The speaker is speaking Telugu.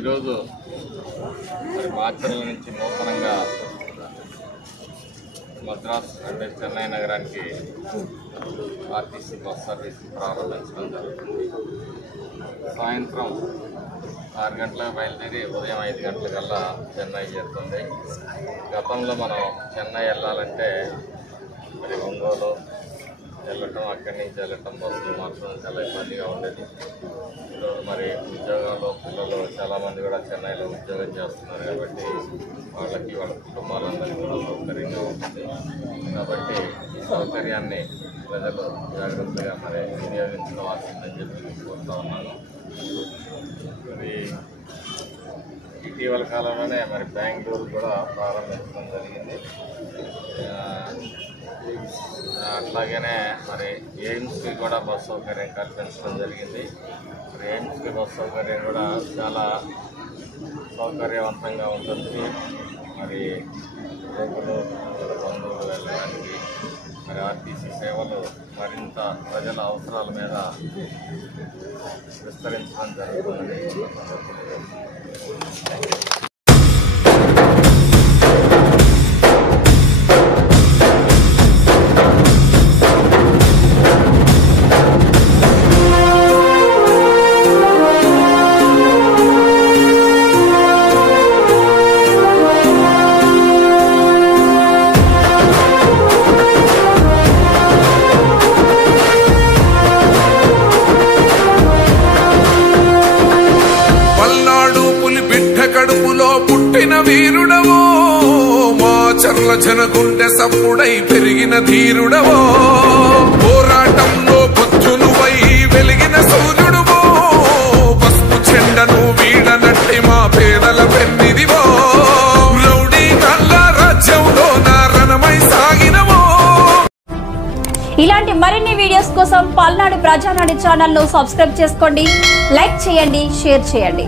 ఈరోజు మరి మాచర్ల నుంచి నూతనంగా మద్రాస్ అంటే చెన్నై నగరానికి ఆర్టీసీ బస్ సర్వీస్ ప్రారంభించడం జరుగుతుంది. సాయంత్రం 6 గంటలకు బయలుదేరి ఉదయం 5 గంటలకల్లా చెన్నై చేరుతుంది. గతంలో మనం చెన్నై వెళ్ళాలంటే మరి ఒంగోలు వెళ్ళటం, అక్కడి నుంచి వెళ్ళటం బస్సులు మాత్రం చాలా ఇబ్బందిగా ఉండేది. ఈరోజు మరి ఉద్యోగాలు పిల్లలు చాలామంది కూడా చెన్నైలో ఉద్యోగం చేస్తున్నారు కాబట్టి వాళ్ళకి వాళ్ళ కుటుంబాలందరికీ కూడా సౌకర్యంగా ఉంటుంది. కాబట్టి ఈ సౌకర్యాన్ని ప్రజలు జాగ్రత్తగా మరి వినియోగించుకోవాల్సిందని చెప్పి కోరుతా ఉన్నాను. మరి ఇటీవల కాలంలోనే మరి బెంగళూరు కూడా ప్రారంభించడం జరిగింది. అట్లాగనే మరి ఎయిమ్స్కి కూడా బస్ సౌకర్యం కల్పించడం జరిగింది. మరి ఎయిమ్స్కి బస్ సౌకర్యం కూడా చాలా సౌకర్యవంతంగా ఉంటుంది. మరి యువకులు బంధువులు వెళ్ళడానికి మరి ఆర్టీసీ సేవలు మరింత ప్రజల అవసరాల మీద విస్తరించడం జరుగుతుంది. కడుపులో పుట్టిన వీరుడవో, మాచర్ల జనగుండె సప్పుడై పెరిగిన ధీరుడవో, పోరాటంలో పొచ్చునువై వెలిగిన సూర్యుడువో, పసుపు చెండను వీడనట్టి మా పేదల పెన్నిదివో, రౌడీ కళ్ళ రాజ్యంలో నారణమై సాగినవో. ఇలాంటి మరిన్ని వీడియోస్ కోసం పల్నాడు ప్రజానాడి ఛానల్ ను సబ్స్క్రైబ్ చేసుకోండి, లైక్ చేయండి, షేర్ చేయండి.